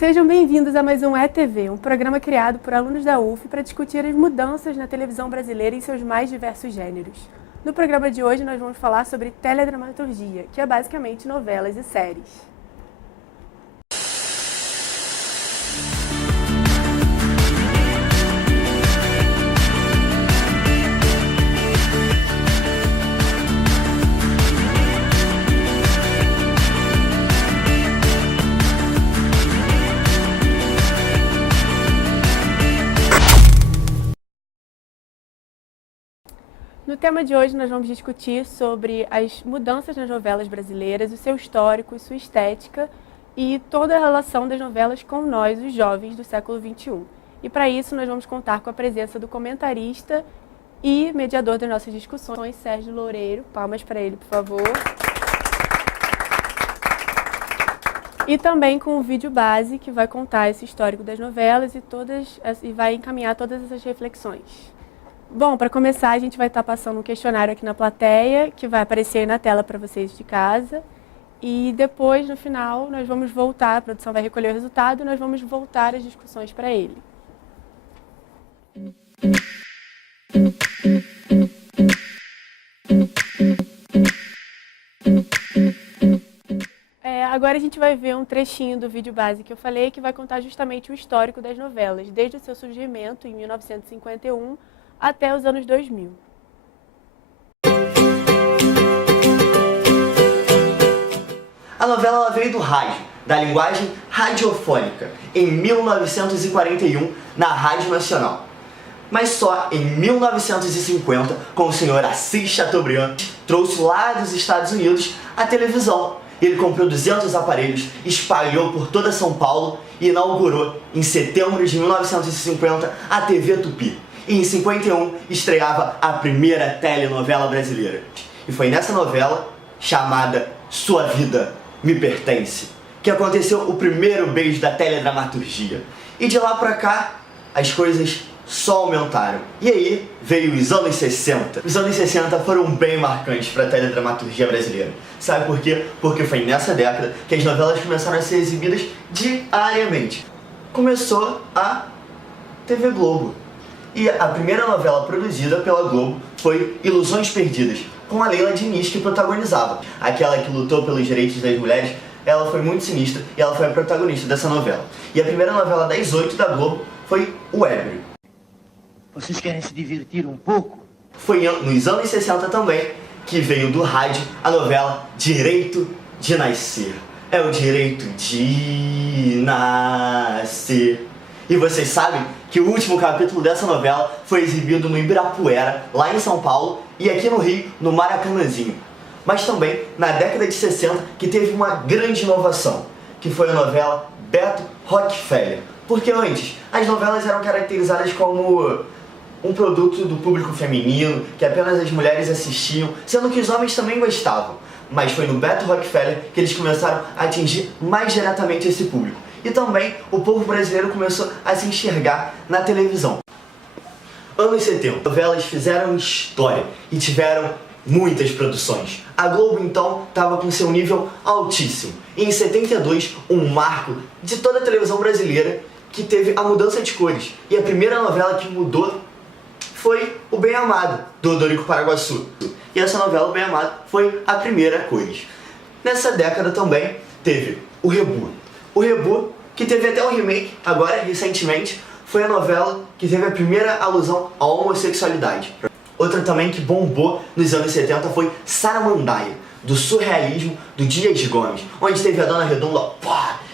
Sejam bem-vindos a mais um ETV, um programa criado por alunos da UF para discutir as mudanças na televisão brasileira em seus mais diversos gêneros. No programa de hoje nós vamos falar sobre teledramaturgia, que é basicamente novelas e séries. No tema de hoje, nós vamos discutir sobre as mudanças nas novelas brasileiras, o seu histórico, sua estética e toda a relação das novelas com nós, os jovens do século XXI. E para isso, nós vamos contar com a presença do comentarista e mediador das nossas discussões, Sérgio Loureiro. Palmas para ele, por favor. E também com o vídeo base, que vai contar esse histórico das novelas e vai encaminhar todas essas reflexões. Bom, para começar, a gente vai estar passando um questionário aqui na plateia, que vai aparecer aí na tela para vocês de casa. E depois, no final, nós vamos voltar, a produção vai recolher o resultado e nós vamos voltar as discussões para ele. Agora a gente vai ver um trechinho do vídeo base que eu falei, que vai contar justamente o histórico das novelas, desde o seu surgimento em 1951, até os anos 2000. A novela ela veio do rádio, da linguagem radiofônica, em 1941, na Rádio Nacional. Mas só em 1950, com o senhor Assis Chateaubriand, trouxe lá dos Estados Unidos a televisão. Ele comprou 200 aparelhos, espalhou por toda São Paulo e inaugurou, em setembro de 1950, a TV Tupi. E em 51 estreava a primeira telenovela brasileira. E foi nessa novela, chamada Sua Vida Me Pertence, que aconteceu o primeiro beijo da teledramaturgia. E de lá pra cá, as coisas só aumentaram. E aí veio os anos 60. Os anos 60 foram bem marcantes para a teledramaturgia brasileira. Sabe por quê? Porque foi nessa década que as novelas começaram a ser exibidas diariamente. Começou a TV Globo. E a primeira novela produzida pela Globo foi Ilusões Perdidas, com a Leila Diniz que protagonizava. Aquela que lutou pelos direitos das mulheres, ela foi muito sinistra e ela foi a protagonista dessa novela. E a primeira novela das 8 da Globo foi O Ébrio. Vocês querem se divertir um pouco? Foi nos anos 60 também que veio do rádio a novela Direito de Nascer. É o direito de nascer. E vocês sabem que o último capítulo dessa novela foi exibido no Ibirapuera, lá em São Paulo, e aqui no Rio, no Maracanãzinho. Mas também na década de 60 que teve uma grande inovação, que foi a novela Beto Rockefeller. Porque antes, as novelas eram caracterizadas como um produto do público feminino, que apenas as mulheres assistiam, sendo que os homens também gostavam. Mas foi no Beto Rockefeller que eles começaram a atingir mais diretamente esse público. E também o povo brasileiro começou a se enxergar na televisão. Anos 70, novelas fizeram história e tiveram muitas produções. A Globo então estava com seu nível altíssimo. E em 72, um marco de toda a televisão brasileira que teve a mudança de cores. E a primeira novela que mudou foi O Bem Amado, do Odorico Paraguaçu. E essa novela, O Bem Amado, foi a primeira a cores. Nessa década também teve o Rebu. O Rebu, que teve até um remake, agora, recentemente, foi a novela que teve a primeira alusão à homossexualidade. Outra também que bombou nos anos 70 foi Saramandaia, do surrealismo do Dias Gomes, onde teve a Dona Redonda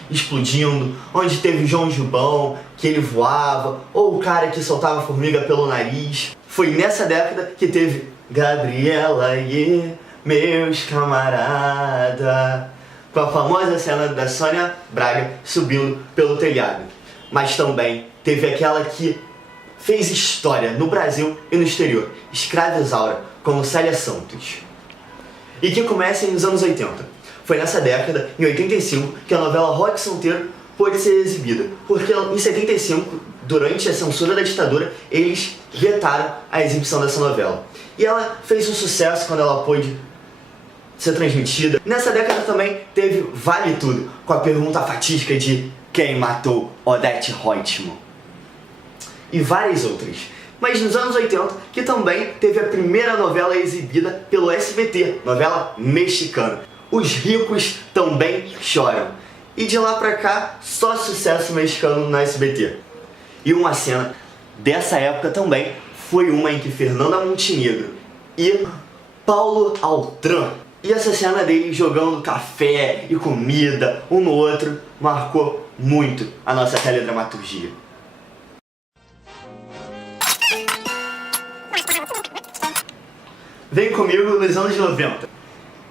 explodindo, onde teve o João Gibão, que ele voava, ou o cara que soltava formiga pelo nariz. Foi nessa década que teve Gabriela e meus camarada, com a famosa cena da Sônia Braga subindo pelo telhado. Mas também teve aquela que fez história no Brasil e no exterior, Escrava Isaura, como Célia Santos. E que começa nos anos 80. Foi nessa década, em 85, que a novela Rock Santeiro pôde ser exibida. Porque em 75, durante a censura da ditadura, eles vetaram a exibição dessa novela. E ela fez um sucesso quando ela pôde ser transmitida. Nessa década também teve Vale Tudo, com a pergunta fatídica de quem matou Odete Roitman. E várias outras. Mas nos anos 80, que também teve a primeira novela exibida pelo SBT, novela mexicana. Os Ricos Também Choram. E de lá pra cá, só sucesso mexicano no SBT. E uma cena dessa época também foi uma em que Fernanda Montenegro e Paulo Altran, e essa cena deles jogando café e comida um no outro marcou muito a nossa teledramaturgia. Vem comigo nos anos 90.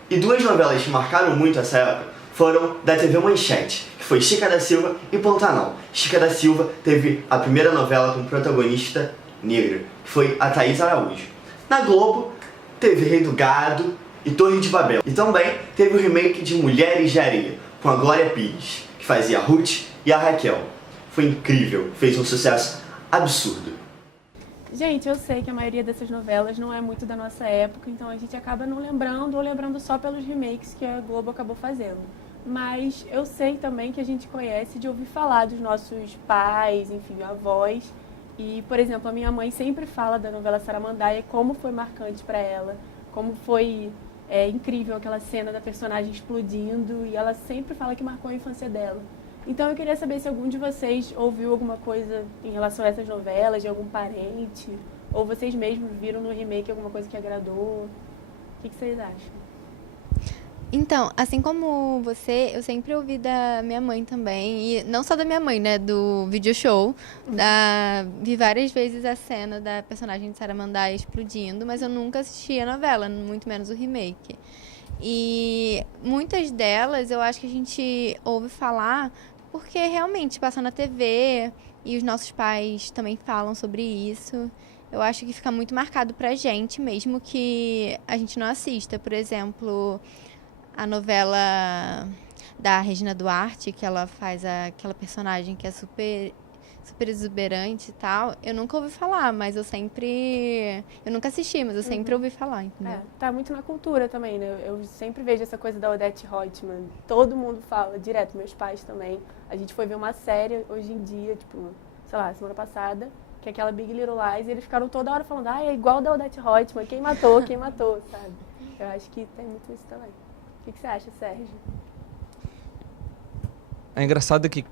E duas novelas que marcaram muito essa época foram da TV Manchete, que foi Chica da Silva e Pantanal. Chica da Silva teve a primeira novela com protagonista negra, que foi a Thaís Araújo. Na Globo, teve Rei do Gado e Torre de Babel. E também teve o remake de Mulheres de Areia, com a Glória Pires, que fazia a Ruth e a Raquel. Foi incrível, fez um sucesso absurdo. Gente, eu sei que a maioria dessas novelas não é muito da nossa época, então a gente acaba não lembrando ou lembrando só pelos remakes que a Globo acabou fazendo. Mas eu sei também que a gente conhece de ouvir falar dos nossos pais, enfim, avós. E, por exemplo, a minha mãe sempre fala da novela Saramandaia, como foi marcante para ela, como foi incrível aquela cena da personagem explodindo, e ela sempre fala que marcou a infância dela. Então eu queria saber se algum de vocês ouviu alguma coisa em relação a essas novelas, de algum parente, ou vocês mesmos viram no remake alguma coisa que agradou. O que vocês acham? Então, assim como você, eu sempre ouvi da minha mãe também, e não só da minha mãe, né, do video show, vi várias vezes a cena da personagem de Saramandaia explodindo, mas eu nunca assisti a novela, muito menos o remake. E muitas delas eu acho que a gente ouve falar porque realmente passa na TV e os nossos pais também falam sobre isso. Eu acho que fica muito marcado pra gente, mesmo que a gente não assista. Por exemplo, a novela da Regina Duarte, que ela faz aquela personagem que é super exuberante e tal, eu nunca ouvi falar, mas eu nunca assisti, mas eu sempre ouvi falar, entendeu? Tá muito na cultura também, né? Eu sempre vejo essa coisa da Odete Roitman, todo mundo fala direto, meus pais também. A gente foi ver uma série hoje em dia, tipo, sei lá, semana passada, que é aquela Big Little Lies, e eles ficaram toda hora falando, é igual da Odete Roitman, quem matou, sabe? Eu acho que tem muito isso também. O que você acha, Sérgio? É engraçado que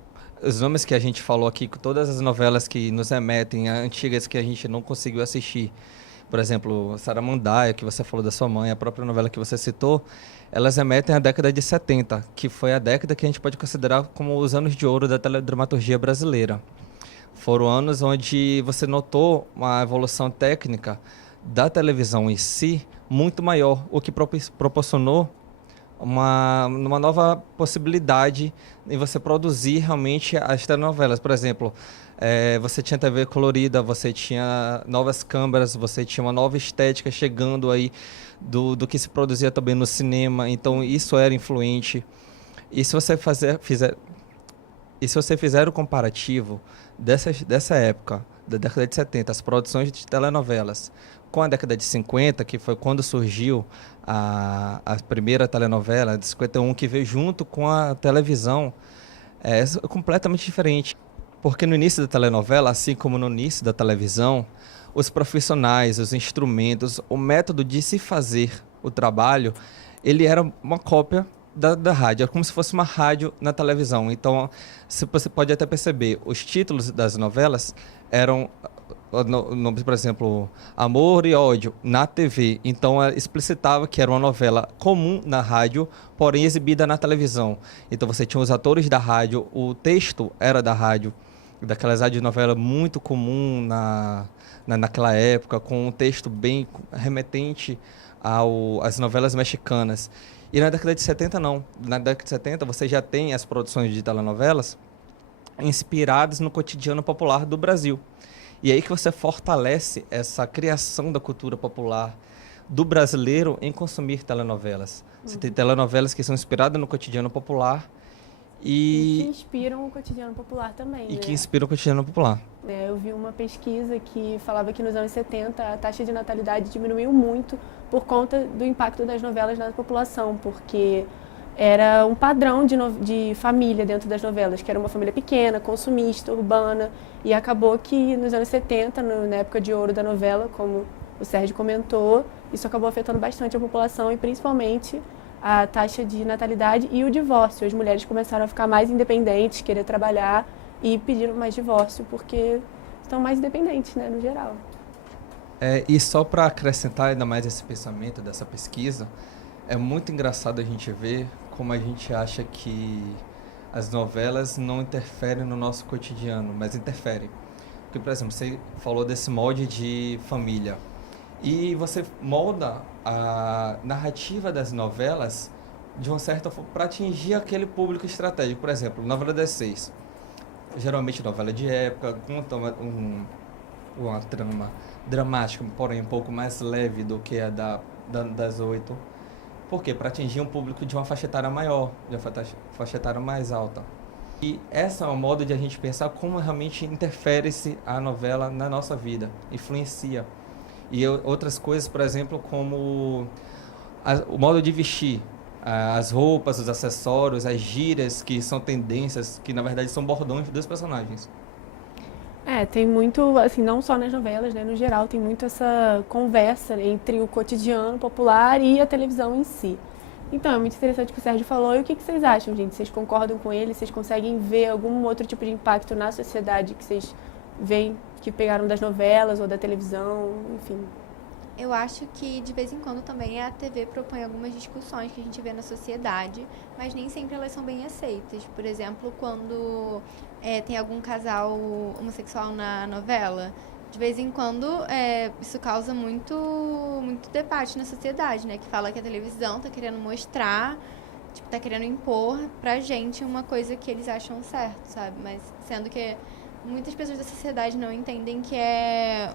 os nomes que a gente falou aqui, todas as novelas que nos remetem, antigas que a gente não conseguiu assistir, por exemplo, Saramandaia, que você falou da sua mãe, a própria novela que você citou, elas remetem à década de 70, que foi a década que a gente pode considerar como os anos de ouro da teledramaturgia brasileira. Foram anos onde você notou uma evolução técnica da televisão em si muito maior, o que proporcionou uma nova possibilidade em você produzir realmente as telenovelas. Por exemplo, você tinha TV colorida, você tinha novas câmeras, você tinha uma nova estética chegando aí do que se produzia também no cinema, então isso era influente. E se você fizer o comparativo dessa época, da década de 70, as produções de telenovelas, com a década de 50, que foi quando surgiu a primeira telenovela, de 51, que veio junto com a televisão, é completamente diferente. Porque no início da telenovela, assim como no início da televisão, os profissionais, os instrumentos, o método de se fazer o trabalho, ele era uma cópia da rádio, é como se fosse uma rádio na televisão. Então, você pode até perceber, os títulos das novelas eram nomes, por exemplo, Amor e Ódio, na TV. Então, explicitava que era uma novela comum na rádio, porém exibida na televisão. Então, você tinha os atores da rádio, o texto era da rádio, daquelas radionovelas muito comum naquela época, com um texto bem remetente às novelas mexicanas. E na década de 70, não. Na década de 70, você já tem as produções de telenovelas inspiradas no cotidiano popular do Brasil. E aí que você fortalece essa criação da cultura popular do brasileiro em consumir telenovelas. Você tem telenovelas que são inspiradas no cotidiano popular E que E inspiram o cotidiano popular também, né? que inspira o cotidiano popular. Eu vi uma pesquisa que falava que nos anos 70 a taxa de natalidade diminuiu muito por conta do impacto das novelas na população, porque era um padrão de família dentro das novelas, que era uma família pequena, consumista, urbana, e acabou que nos anos 70, na época de ouro da novela, como o Sérgio comentou, isso acabou afetando bastante a população e principalmente a taxa de natalidade e o divórcio. As mulheres começaram a ficar mais independentes, querer trabalhar e pediram mais divórcio porque estão mais independentes, né, no geral. E só para acrescentar ainda mais esse pensamento dessa pesquisa, é muito engraçado a gente ver como a gente acha que as novelas não interferem no nosso cotidiano, mas interferem. Porque, por exemplo, você falou desse molde de família. E você molda a narrativa das novelas de uma certa forma para atingir aquele público estratégico. Por exemplo, novela das 6. Geralmente novela de época, conta uma trama dramática, porém um pouco mais leve do que a das 8. Por quê? Para atingir um público de uma faixa etária maior, de uma faixa etária mais alta. E essa é um modo de a gente pensar como realmente interfere-se a novela na nossa vida, influencia. E outras coisas, por exemplo, como o modo de vestir, as roupas, os acessórios, as gírias, que são tendências, que na verdade são bordões dos personagens. Tem muito, assim, não só nas novelas, né, no geral, tem muito essa conversa entre o cotidiano popular e a televisão em si. Então, é muito interessante o que o Sérgio falou. E o que vocês acham, gente? Vocês concordam com ele? Vocês conseguem ver algum outro tipo de impacto na sociedade que vocês veem que pegaram das novelas ou da televisão, enfim? Eu acho que de vez em quando também a TV propõe algumas discussões que a gente vê na sociedade, mas nem sempre elas são bem aceitas. Por exemplo, quando tem algum casal homossexual na novela, de vez em quando isso causa muito debate na sociedade, né? Que fala que a televisão tá querendo mostrar, tipo, tá querendo impor pra gente uma coisa que eles acham certo, sabe? Mas sendo que muitas pessoas da sociedade não entendem que é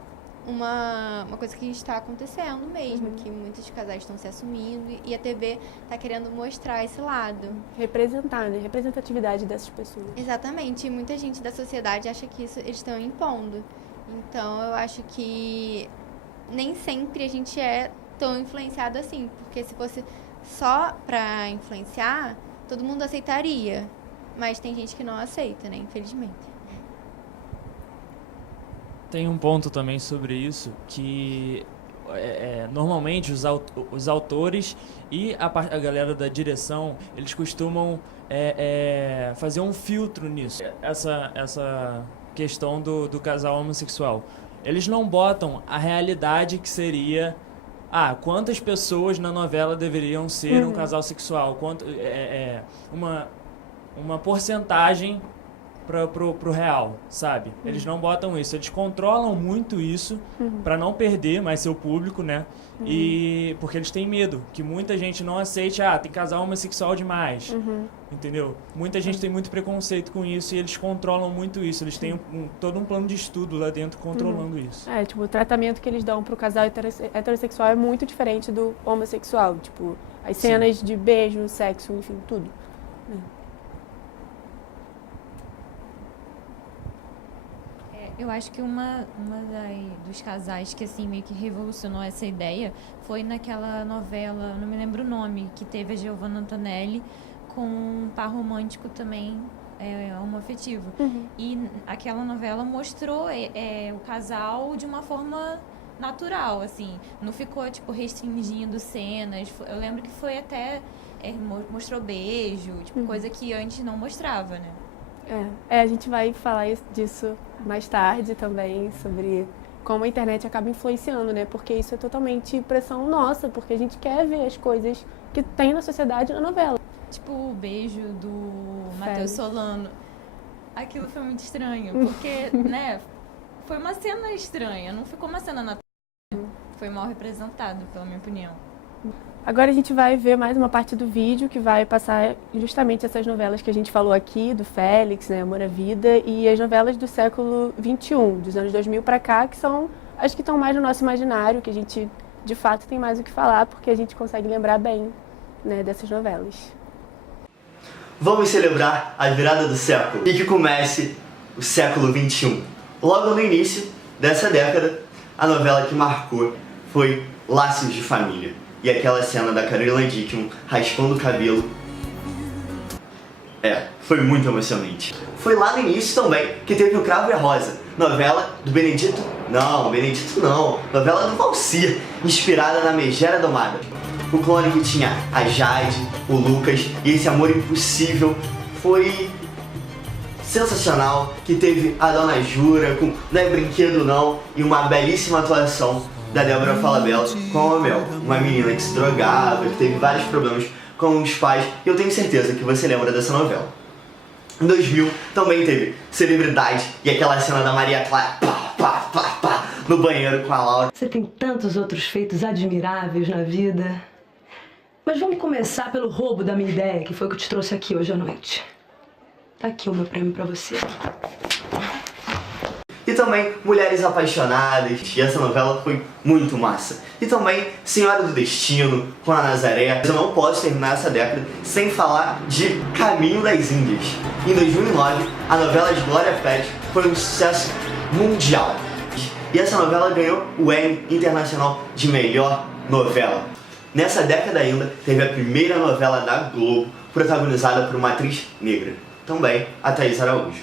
uma coisa que está acontecendo mesmo, que muitos casais estão se assumindo e a TV está querendo mostrar esse lado. Representar, né? Representatividade dessas pessoas. Exatamente, e muita gente da sociedade acha que isso eles estão impondo. Então eu acho que nem sempre a gente é tão influenciado assim, porque se fosse só para influenciar, todo mundo aceitaria, mas tem gente que não aceita, né, infelizmente. Tem um ponto também sobre isso, que normalmente os autores e a galera da direção, eles costumam fazer um filtro nisso. Essa questão do casal homossexual. Eles não botam a realidade que seria... quantas pessoas na novela deveriam ser um casal sexual? Uma porcentagem pro real, sabe? Eles não botam isso, eles controlam muito isso para não perder mais seu público, né? E porque eles têm medo que muita gente não aceite, tem casal homossexual demais, entendeu? Muita gente tem muito preconceito com isso e eles controlam muito isso, eles têm todo um plano de estudo lá dentro controlando isso. Tipo, o tratamento que eles dão pro casal heterossexual é muito diferente do homossexual, tipo, as cenas de beijo, sexo, enfim, tudo. Eu acho que uma dos casais que assim meio que revolucionou essa ideia foi naquela novela, não me lembro o nome, que teve a Giovanna Antonelli com um par romântico também homoafetivo. E aquela novela mostrou o casal de uma forma natural, assim, não ficou tipo restringindo cenas. Eu lembro que foi até mostrou beijo, tipo coisa que antes não mostrava, né? A gente vai falar disso mais tarde também, sobre como a internet acaba influenciando, né? Porque isso é totalmente pressão nossa, porque a gente quer ver as coisas que tem na sociedade na novela. Tipo o beijo do Matheus Solano. Aquilo foi muito estranho, porque, né, foi uma cena estranha, não ficou uma cena natural. Foi mal representado, pela minha opinião. Agora a gente vai ver mais uma parte do vídeo que vai passar justamente essas novelas que a gente falou aqui, do Félix, né, Amor à Vida, e as novelas do século XXI, dos anos 2000 para cá, que são as que estão mais no nosso imaginário, que a gente, de fato, tem mais o que falar, porque a gente consegue lembrar bem, né, dessas novelas. vamos celebrar a virada do século e que comece o século XXI. Logo no início dessa década, a novela que marcou foi Laços de Família. E aquela cena da Carolina Dickman raspando o cabelo. Foi muito emocionante. Foi lá no início também que teve o Cravo e a Rosa, novela do Benedito não, novela do Valcir, inspirada na Megera Domada. O clone que tinha a Jade, o Lucas e esse amor impossível foi sensacional, que teve a Dona Jura com Não é Brinquedo Não e uma belíssima atuação da Débora Falabella com a Mel, uma menina que se drogava, que teve vários problemas com os pais, e eu tenho certeza que você lembra dessa novela. Em 2000 também teve Celebridade e aquela cena da Maria Clara no banheiro com a Laura. Você tem tantos outros feitos admiráveis na vida. Mas vamos começar pelo roubo da minha ideia, que foi o que te trouxe aqui hoje à noite. Tá aqui o meu prêmio pra você. E também Mulheres Apaixonadas, e essa novela foi muito massa. E também Senhora do Destino, com a Nazaré. Eu não posso terminar essa década sem falar de Caminho das Índias. Em 2009, a novela de Glória Pérez foi um sucesso mundial. E essa novela ganhou o Emmy Internacional de Melhor Novela. Nessa década ainda, teve a primeira novela da Globo, protagonizada por uma atriz negra, também a Thaís Araújo.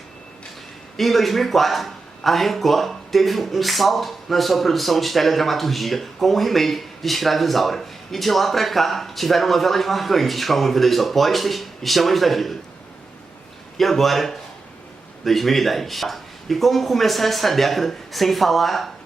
E em 2004, a Record teve um salto na sua produção de teledramaturgia com o remake de Escrava Isaura. E de lá pra cá, tiveram novelas marcantes como Vidas Opostas e Chamas da Vida. E agora, 2010. E como começar essa década sem falar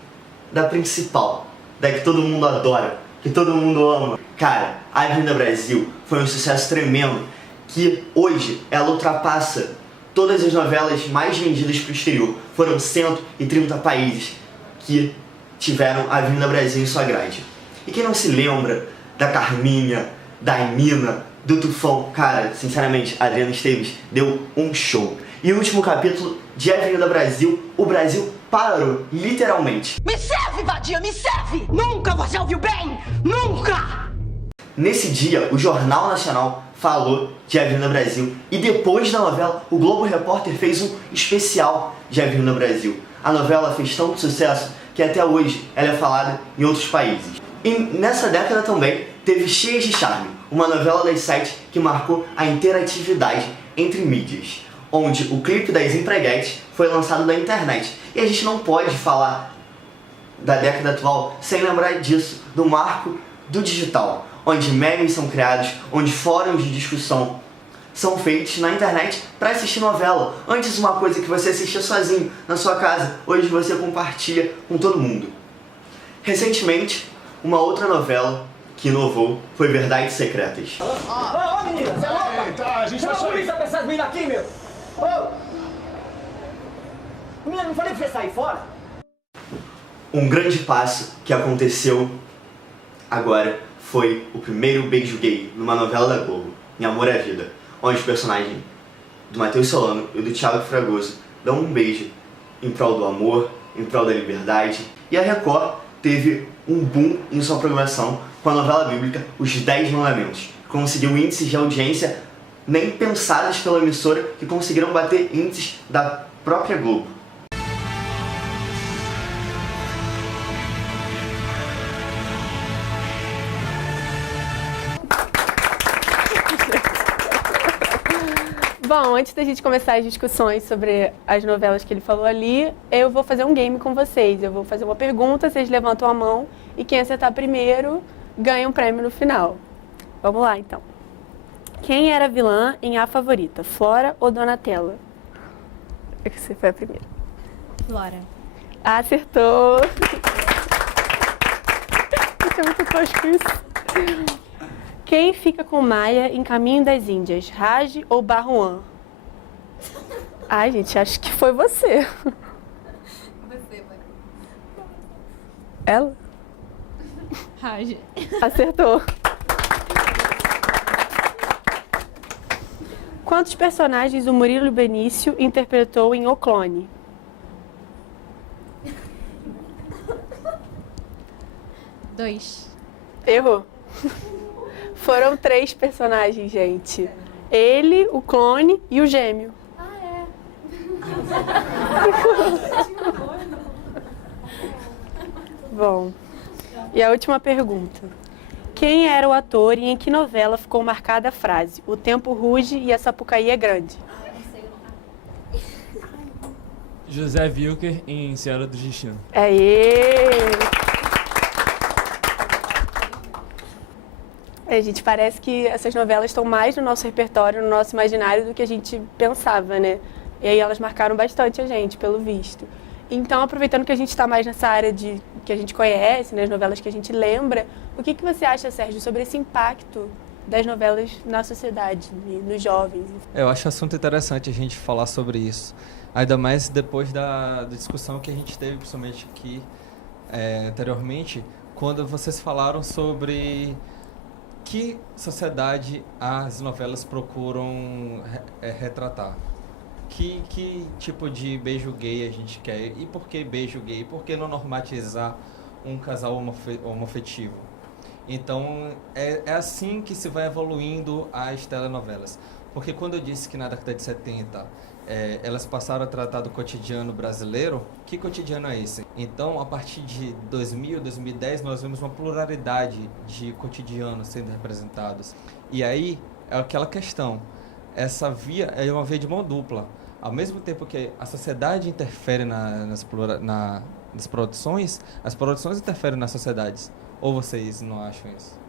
da principal, da que todo mundo adora, que todo mundo ama? Cara, a Avenida Brasil foi um sucesso tremendo, que hoje ela ultrapassa todas as novelas mais vendidas para o exterior. Foram 130 países que tiveram a Avenida Brasil em sua grade. E quem não se lembra da Carminha, da Emina, do Tufão? Cara, sinceramente, a Adriana Esteves deu um show. E o último capítulo de Avenida Brasil, o Brasil parou, literalmente. Me serve, vadia, me serve! Nunca você ouviu bem! Nunca! Nesse dia, o Jornal Nacional falou de Avenida Brasil. E depois da novela, o Globo Repórter fez um especial de Avenida Brasil. A novela fez tanto sucesso que até hoje ela é falada em outros países. E nessa década também teve Cheias de Charme, uma novela das 7 que marcou a interatividade entre mídias, onde o clipe das Empreguetes foi lançado na internet. E a gente não pode falar da década atual sem lembrar disso, do marco do digital, onde memes são criados, onde fóruns de discussão são feitos na internet para assistir novela. Antes, uma coisa que você assistia sozinho na sua casa, hoje você compartilha com todo mundo. Recentemente, uma outra novela que inovou foi Verdades Secretas. Ô, menina, você é louca? Tá, a gente vai Chama a polícia pra essas meninas aqui, meu! Ô! Menina, não falei pra você sair fora? Um grande passo que aconteceu agora foi o primeiro beijo gay numa novela da Globo, em Amor à Vida, onde os personagens do Matheus Solano e do Thiago Fragoso dão um beijo em prol do amor, em prol da liberdade. E a Record teve um boom em sua programação com a novela bíblica Os 10 Mandamentos, que conseguiu índices de audiência nem pensados pela emissora, que conseguiram bater índices da própria Globo. Bom, antes da gente começar as discussões sobre as novelas que ele falou ali, eu vou fazer um game com vocês. Eu vou fazer uma pergunta, vocês levantam a mão e quem acertar primeiro ganha um prêmio no final. Vamos lá, então. Quem era a vilã em A Favorita, Flora ou Donatella? Você foi a primeira. Flora. Acertou! Isso é muito tosco isso. Quem fica com Maia em Caminho das Índias, Raj ou Barruan? Ai, gente, acho que foi você. Você, mãe. Ela? Raj. Acertou. Quantos personagens o Murilo Benício interpretou em O Clone? Dois. Errou. Foram 3 personagens, gente. Ele, o clone e o gêmeo. Bom, e a última pergunta. Quem era o ator e em que novela ficou marcada a frase "O tempo ruge e a Sapucaí é grande"? José Wilker em Senhora do Destino. Aê! Gente, parece que essas novelas estão mais no nosso repertório, no nosso imaginário do que a gente pensava, né? E aí elas marcaram bastante a gente, pelo visto. Então, aproveitando que a gente está mais nessa área que a gente conhece, né, as novelas que a gente lembra, o que você acha, Sérgio, sobre esse impacto das novelas na sociedade, nos jovens? Eu acho assunto interessante a gente falar sobre isso. Ainda mais depois da discussão que a gente teve, principalmente aqui anteriormente, quando vocês falaram sobre que sociedade as novelas procuram retratar. Que tipo de beijo gay a gente quer? E por que beijo gay? Por que não normatizar um casal homoafetivo? Então, é assim que se vai evoluindo as telenovelas. Porque quando eu disse que na década de 70 elas passaram a tratar do cotidiano brasileiro, que cotidiano é esse? Então, a partir de 2000, 2010, nós vemos uma pluralidade de cotidianos sendo representados. E aí, é aquela questão, essa via é uma via de mão dupla. Ao mesmo tempo que a sociedade interfere nas produções, as produções interferem nas sociedades. Ou vocês não acham isso?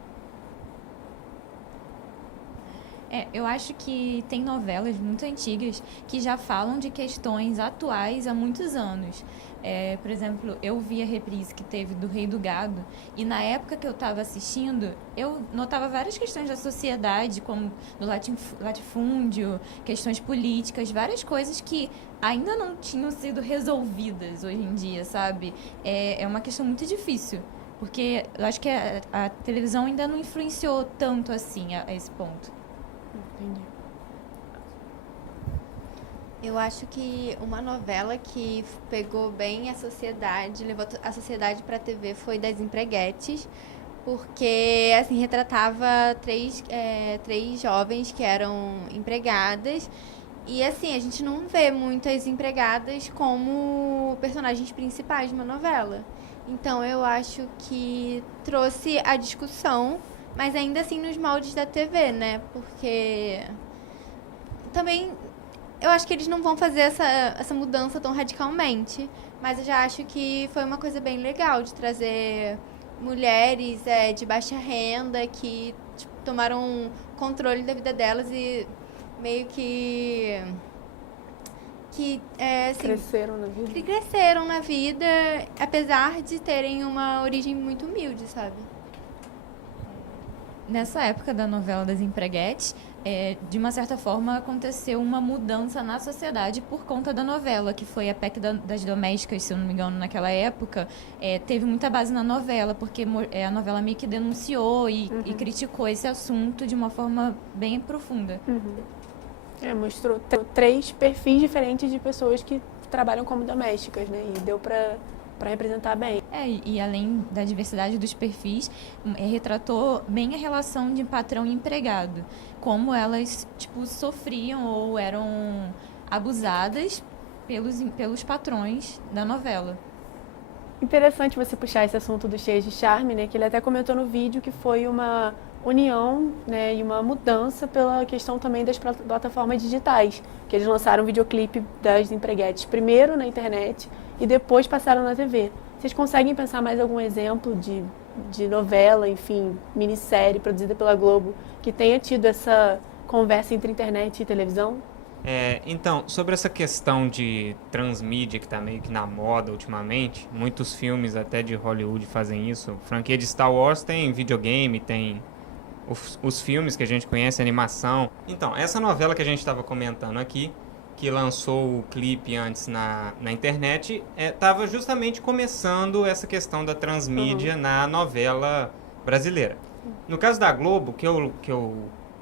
Eu acho que tem novelas muito antigas que já falam de questões atuais há muitos anos. Por exemplo, eu vi a reprise que teve do Rei do Gado e na época que eu estava assistindo, eu notava várias questões da sociedade, como do latifúndio, questões políticas, várias coisas que ainda não tinham sido resolvidas hoje em dia, sabe? É uma questão muito difícil, porque eu acho que a televisão ainda não influenciou tanto assim a esse ponto. Entendi. Eu acho que uma novela que pegou bem a sociedade, levou a sociedade para a TV foi Das Empreguetes, porque assim retratava três jovens que eram empregadas e assim a gente não vê muitas empregadas como personagens principais de uma novela. Então eu acho que trouxe a discussão, mas ainda assim nos moldes da TV, né? Porque também eu acho que eles não vão fazer essa mudança tão radicalmente, mas eu já acho que foi uma coisa bem legal de trazer mulheres de baixa renda que tomaram controle da vida delas e meio que assim, Cresceram na vida. que cresceram na vida, apesar de terem uma origem muito humilde, sabe? Nessa época da novela Das Empreguetes, de uma certa forma aconteceu uma mudança na sociedade por conta da novela, que foi a PEC das domésticas, se eu não me engano, naquela época. Teve muita base na novela, porque a novela meio que denunciou e criticou esse assunto de uma forma bem profunda. Mostrou 3 perfis diferentes de pessoas que trabalham como domésticas, né? E deu para representar bem. E além da diversidade dos perfis, retratou bem a relação de patrão e empregado. Como elas, sofriam ou eram abusadas pelos patrões da novela. Interessante você puxar esse assunto do Cheias de Charme, né? Que ele até comentou no vídeo que foi uma união, né, e uma mudança pela questão também das plataformas digitais, que eles lançaram um videoclipe das Empreguetes primeiro na internet e depois passaram na TV. Vocês conseguem pensar mais algum exemplo de novela, enfim, minissérie produzida pela Globo que tenha tido essa conversa entre internet e televisão? Então, sobre essa questão de transmídia que está meio que na moda ultimamente, muitos filmes até de Hollywood fazem isso. Franquia de Star Wars tem videogame, tem os filmes que a gente conhece, animação. Então, essa novela que a gente estava comentando aqui, que lançou o clipe antes na internet, estava justamente começando essa questão da transmídia na novela brasileira. No caso da Globo, que eu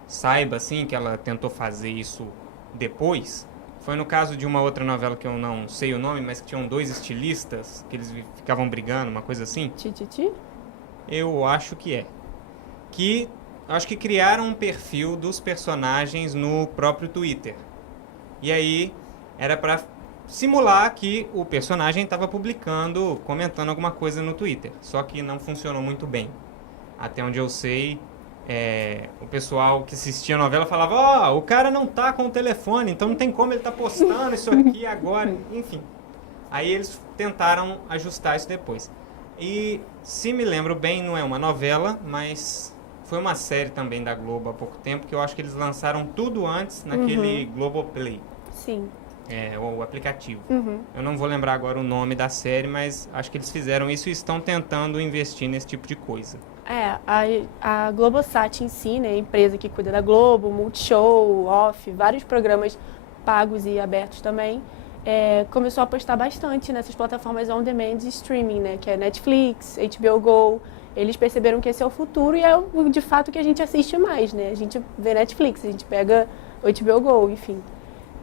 saiba, assim, que ela tentou fazer isso depois, foi no caso de uma outra novela que eu não sei o nome, mas que tinham 2 estilistas, que eles ficavam brigando, uma coisa assim. Tititi? Eu acho que é. Que eu acho que criaram um perfil dos personagens no próprio Twitter. E aí era para simular que o personagem estava publicando, comentando alguma coisa no Twitter. Só que não funcionou muito bem. Até onde eu sei, o pessoal que assistia a novela falava: o cara não tá com o telefone, então não tem como ele tá postando isso aqui agora. Enfim. Aí eles tentaram ajustar isso depois. E, se me lembro bem, não é uma novela, mas foi uma série também da Globo há pouco tempo, que eu acho que eles lançaram tudo antes naquele Globoplay. Sim. O aplicativo. Uhum. Eu não vou lembrar agora o nome da série, mas acho que eles fizeram isso e estão tentando investir nesse tipo de coisa. A Globosat em si, né, a empresa que cuida da Globo, Multishow, Off, vários programas pagos e abertos também, começou a apostar bastante nessas plataformas on-demand de streaming, né, que é Netflix, HBO Go. Eles perceberam que esse é o futuro e é de fato que a gente assiste mais, né? A gente vê Netflix, a gente pega o HBO Go, enfim.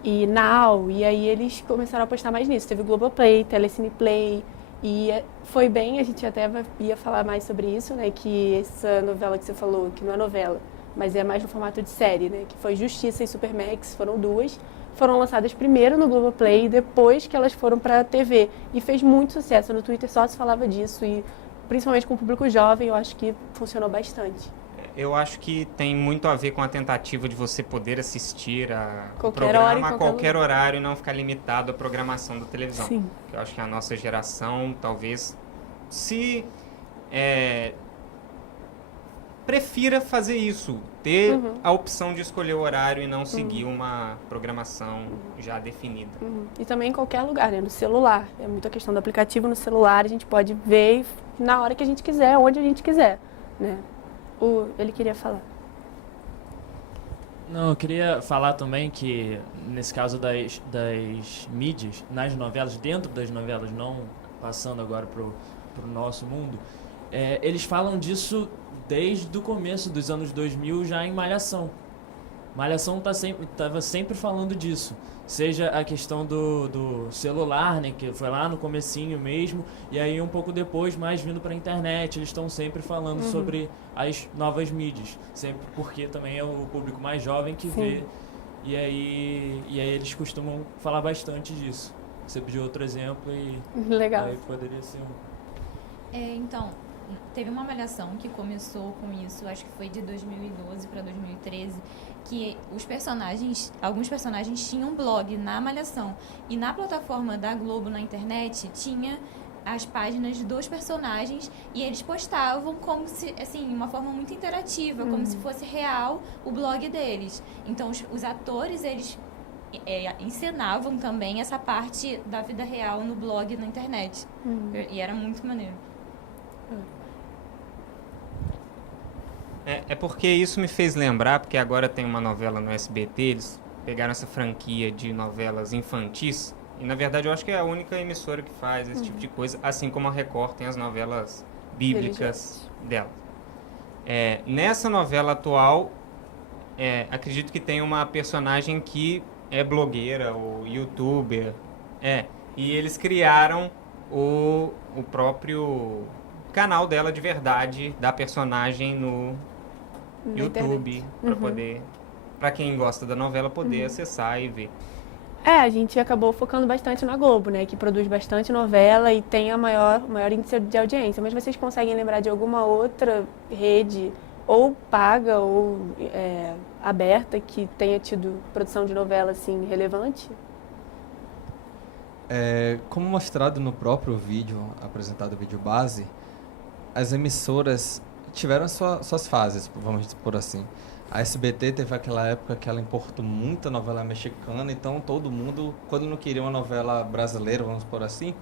E Now, e aí eles começaram a apostar mais nisso. Teve o Globoplay, Telecine Play, e foi bem, a gente até ia falar mais sobre isso, né? Que essa novela que você falou, que não é novela, mas é mais no formato de série, né? Que foi Justiça e Supermax, foram duas. Foram lançadas primeiro no Globoplay, depois que elas foram para a TV. E fez muito sucesso. No Twitter só se falava disso, e principalmente com o público jovem, eu acho que funcionou bastante. Eu acho que tem muito a ver com a tentativa de você poder assistir o Qualquer programa hora, em a qualquer qualquer lugar. horário e não ficar limitado à programação da televisão. Sim. Eu acho que a nossa geração talvez prefira fazer isso, ter a opção de escolher o horário e não seguir uma programação já definida. E também em qualquer lugar, né? No celular. É muita questão do aplicativo no celular, a gente pode ver na hora que a gente quiser, onde a gente quiser, né? Ele queria falar. Não, eu queria falar também que, nesse caso das mídias, nas novelas, dentro das novelas, não passando agora pro nosso mundo, eles falam disso desde o começo dos anos 2000, já em Malhação. Malhação estava sempre falando disso. Seja a questão do celular, né, que foi lá no comecinho mesmo, e aí um pouco depois, mais vindo para a internet, eles estão sempre falando sobre as novas mídias. Sempre porque também é o público mais jovem que vê. E aí eles costumam falar bastante disso. Você pediu outro exemplo e Legal. aí poderia ser Então, teve uma Malhação que começou com isso, acho que foi de 2012 para 2013, que alguns personagens tinham blog na Malhação. E na plataforma da Globo na internet tinha as páginas dos personagens e eles postavam como se, assim, uma forma muito interativa, como se fosse real o blog deles. Então os atores, eles encenavam também essa parte da vida real no blog na internet. E era muito maneiro. É porque isso me fez lembrar, porque agora tem uma novela no SBT, eles pegaram essa franquia de novelas infantis, e na verdade eu acho que é a única emissora que faz esse tipo de coisa, assim como a Record tem as novelas bíblicas dela. Nessa novela atual, acredito que tem uma personagem que é blogueira ou youtuber, e eles criaram o próprio canal dela de verdade, da personagem no YouTube, para quem gosta da novela poder acessar e ver. A gente acabou focando bastante na Globo, né? Que produz bastante novela e tem a maior índice de audiência. Mas vocês conseguem lembrar de alguma outra rede, ou paga, ou aberta, que tenha tido produção de novela, assim, relevante? Como mostrado no próprio vídeo, apresentado no vídeo base, as emissoras tiveram suas fases, vamos por assim. A SBT teve aquela época que ela importou muita novela mexicana, então todo mundo, quando não queria uma novela brasileira, vamos por assim,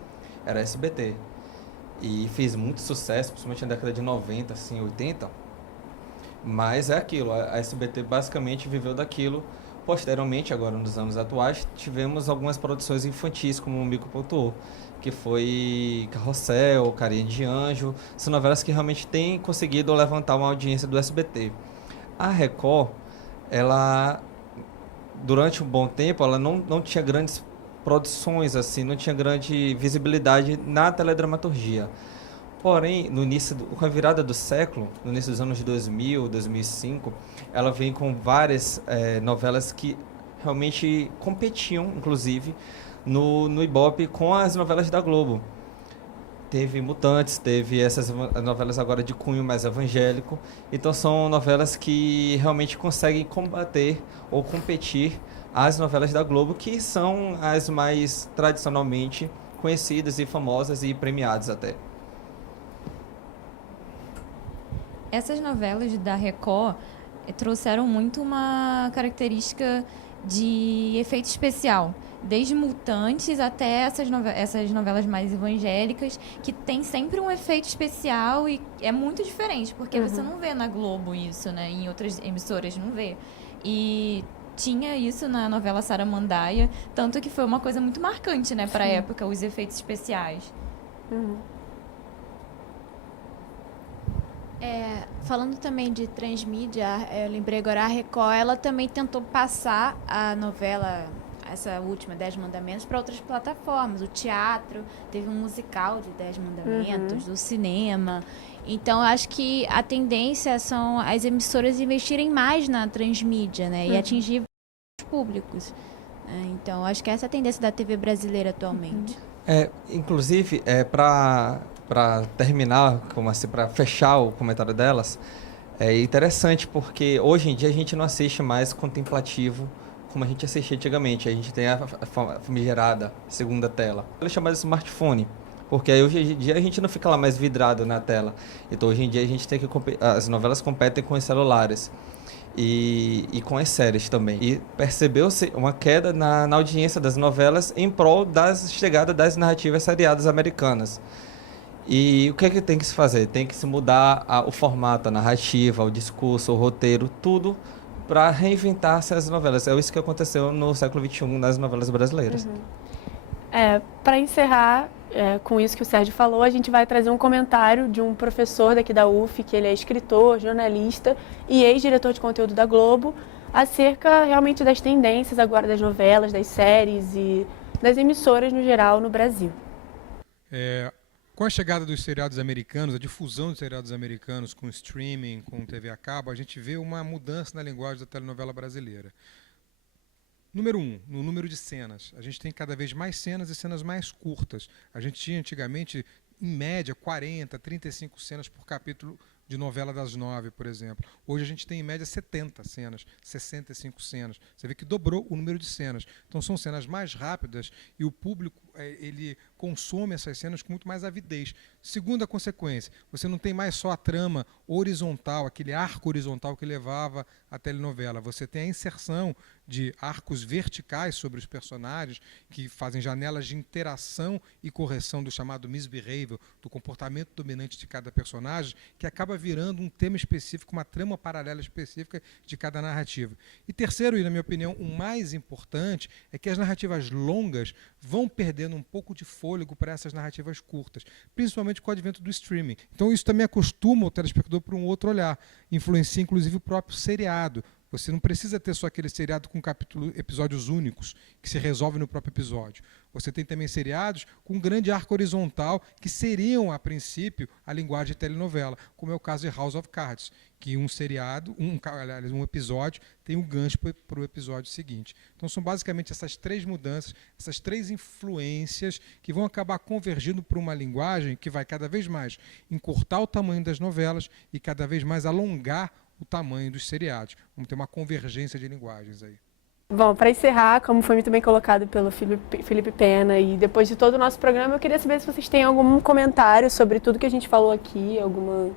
era SBT. E fez muito sucesso, principalmente na década de 90, assim, 80. Mas é aquilo, a SBT basicamente viveu daquilo. Posteriormente, agora nos anos atuais, tivemos algumas produções infantis, como o Mico pontuou, que foi Carrossel, Carinha de Anjo. São novelas que realmente têm conseguido levantar uma audiência do SBT. A Record, ela, durante um bom tempo, ela não tinha grandes produções, assim, não tinha grande visibilidade na teledramaturgia. Porém, com a virada do século, no início dos anos 2000, 2005, ela vem com várias novelas que realmente competiam, inclusive, no Ibope com as novelas da Globo. Teve Mutantes, teve essas novelas agora de cunho mais evangélico. Então são novelas que realmente conseguem combater ou competir às novelas da Globo, que são as mais tradicionalmente conhecidas e famosas e premiadas até. Essas novelas da Record trouxeram muito uma característica de efeito especial. Desde Mutantes até essas novelas mais evangélicas, que tem sempre um efeito especial e é muito diferente, porque você não vê na Globo isso, né? Em outras emissoras não vê. E tinha isso na novela Saramandaia, tanto que foi uma coisa muito marcante, né, para a época, os efeitos especiais. Falando também de transmídia, eu lembrei agora, a Record, ela também tentou passar a novela, essa última, 10 Mandamentos, para outras plataformas. O teatro, teve um musical de 10 Mandamentos, o cinema. Então, eu acho que a tendência são as emissoras investirem mais na transmídia, né? E atingir os públicos. Então, acho que essa é a tendência da TV brasileira atualmente. Inclusive, para terminar, como assim, para fechar o comentário delas, é interessante porque hoje em dia a gente não assiste mais contemplativo como a gente assistia antigamente. A gente tem a famigerada segunda tela. Ela é chamada de smartphone, porque aí hoje em dia a gente não fica lá mais vidrado na tela. Então hoje em dia a gente tem que as novelas competem com os celulares e com as séries também. E percebeu-se uma queda na audiência das novelas em prol da chegada das narrativas seriadas americanas. E o que é que tem que se fazer? Tem que se mudar o formato, a narrativa, o discurso, o roteiro, tudo para reinventar essas novelas. É isso que aconteceu no século XXI nas novelas brasileiras. Para encerrar com isso que o Sérgio falou, a gente vai trazer um comentário de um professor daqui da UF, que ele é escritor, jornalista e ex-diretor de conteúdo da Globo, acerca realmente das tendências agora das novelas, das séries e das emissoras no geral no Brasil. Com a chegada dos seriados americanos, a difusão dos seriados americanos com streaming, com TV a cabo, a gente vê uma mudança na linguagem da telenovela brasileira. Número 1, no número de cenas. A gente tem cada vez mais cenas e cenas mais curtas. A gente tinha antigamente, em média, 40, 35 cenas por capítulo de novela das 9, por exemplo. Hoje a gente tem, em média, 70 cenas, 65 cenas. Você vê que dobrou o número de cenas. Então são cenas mais rápidas e o público ele consome essas cenas com muito mais avidez. Segunda consequência, você não tem mais só a trama horizontal, aquele arco horizontal que levava a telenovela. Você tem a inserção de arcos verticais sobre os personagens que fazem janelas de interação e correção do chamado misbehavior, do comportamento dominante de cada personagem, que acaba virando um tema específico, uma trama paralela específica de cada narrativa. E terceiro, e na minha opinião o mais importante, é que as narrativas longas vão perdendo um pouco de fôlego para essas narrativas curtas, principalmente com o advento do streaming. Então isso também acostuma o telespectador para um outro olhar, influencia inclusive o próprio seriado. Você não precisa ter só aquele seriado com episódios únicos, que se resolve no próprio episódio. Você tem também seriados com um grande arco horizontal, que seriam, a princípio, a linguagem de telenovela, como é o caso de House of Cards, que um seriado, um episódio, tem um gancho para o episódio seguinte. Então são basicamente essas três mudanças, essas três influências que vão acabar convergindo para uma linguagem que vai cada vez mais encurtar o tamanho das novelas e cada vez mais alongar o tamanho dos seriados. Vamos ter uma convergência de linguagens aí. Bom, para encerrar, como foi muito bem colocado pelo Felipe Pena, e depois de todo o nosso programa, eu queria saber se vocês têm algum comentário sobre tudo que a gente falou aqui, alguma...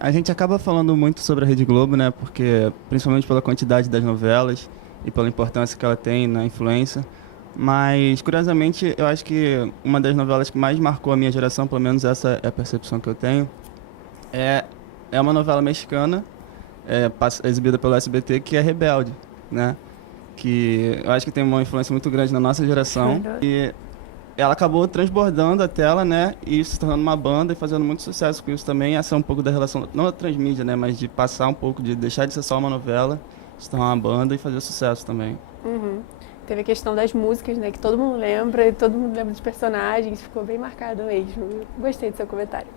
A gente acaba falando muito sobre a Rede Globo, né? Porque, principalmente pela quantidade das novelas e pela importância que ela tem na influência. Mas, curiosamente, eu acho que uma das novelas que mais marcou a minha geração, pelo menos essa é a percepção que eu tenho, é uma novela mexicana, exibida pelo SBT, que é Rebelde, né? Que eu acho que tem uma influência muito grande na nossa geração. E ela acabou transbordando a tela, né? E se tornando uma banda e fazendo muito sucesso com isso também. Essa é um pouco da relação, não da transmídia, né? Mas de passar um pouco, de deixar de ser só uma novela, se tornar uma banda e fazer sucesso também. Teve a questão das músicas, né? Que todo mundo lembra, e todo mundo lembra dos personagens. Ficou bem marcado mesmo. Eu gostei do seu comentário.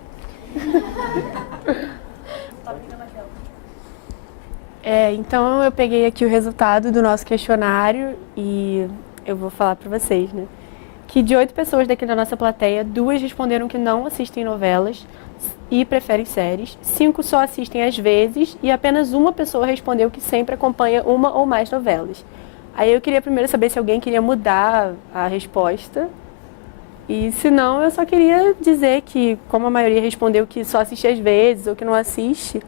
Então eu peguei aqui o resultado do nosso questionário e eu vou falar para vocês, né? Que de 8 pessoas daqui da nossa plateia, 2 responderam que não assistem novelas e preferem séries, 5 só assistem às vezes e apenas uma pessoa respondeu que sempre acompanha uma ou mais novelas. Aí eu queria primeiro saber se alguém queria mudar a resposta. E se não, eu só queria dizer que, como a maioria respondeu que só assiste às vezes ou que não assiste,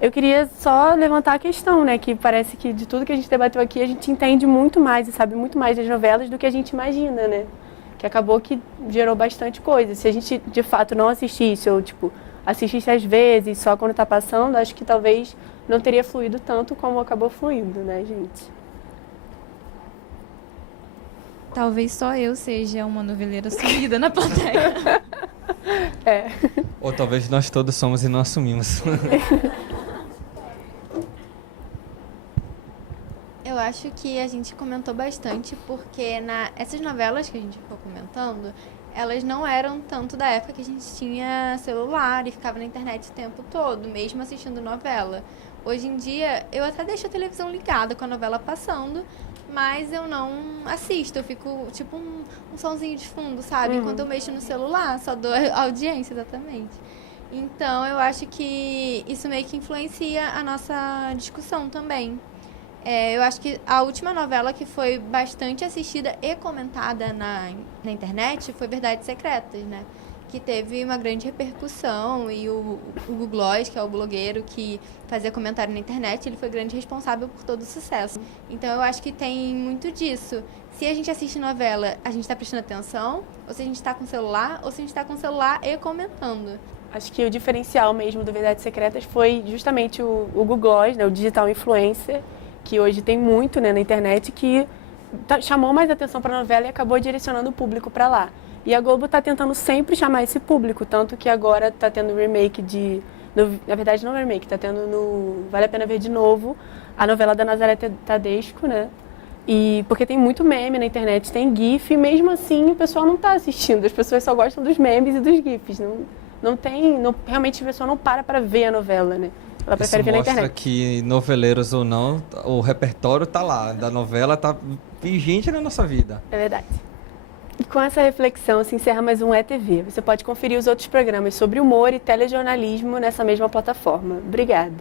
eu queria só levantar a questão, né? Que parece que de tudo que a gente debateu aqui, a gente entende muito mais e sabe muito mais das novelas do que a gente imagina, né? Que acabou que gerou bastante coisa. Se a gente, de fato, não assistisse ou, assistisse às vezes, só quando tá passando, acho que talvez não teria fluído tanto como acabou fluindo, né, gente? Talvez só eu seja uma noveleira sumida na plateia. Ou talvez nós todos somos e não assumimos. Eu acho que a gente comentou bastante porque essas novelas que a gente ficou comentando, elas não eram tanto da época que a gente tinha celular e ficava na internet o tempo todo, mesmo assistindo novela. Hoje em dia, eu até deixo a televisão ligada com a novela passando, mas eu não assisto, eu fico tipo um sonzinho de fundo, sabe? Enquanto eu mexo no celular, só dou audiência, exatamente. Então, eu acho que isso meio que influencia a nossa discussão também. Eu acho que a última novela que foi bastante assistida e comentada na internet foi Verdades Secretas, né? Que teve uma grande repercussão e o Hugo Gloss, que é o blogueiro que fazia comentário na internet, ele foi grande responsável por todo o sucesso. Então eu acho que tem muito disso. Se a gente assiste novela, a gente está prestando atenção, ou se a gente está com celular, ou se a gente está com celular e comentando. Acho que o diferencial mesmo do Verdades Secretas foi justamente o Hugo Gloss, né, o digital influencer, que hoje tem muito, né, na internet, que chamou mais atenção para a novela e acabou direcionando o público para lá. E a Globo está tentando sempre chamar esse público, tanto que agora está tendo remake na verdade não é remake, está tendo no Vale a Pena Ver de Novo, a novela da Nazaré Tedesco, né? E porque tem muito meme na internet, tem GIF, e mesmo assim o pessoal não está assistindo, as pessoas só gostam dos memes e dos GIFs. Realmente a pessoa não para ver a novela, né? Ela prefere ver na internet. Mostra que, noveleiros ou não, o repertório tá lá, da novela tá vigente na nossa vida. É verdade. E com essa reflexão se encerra mais um ETV. Você pode conferir os outros programas sobre humor e telejornalismo nessa mesma plataforma. Obrigada.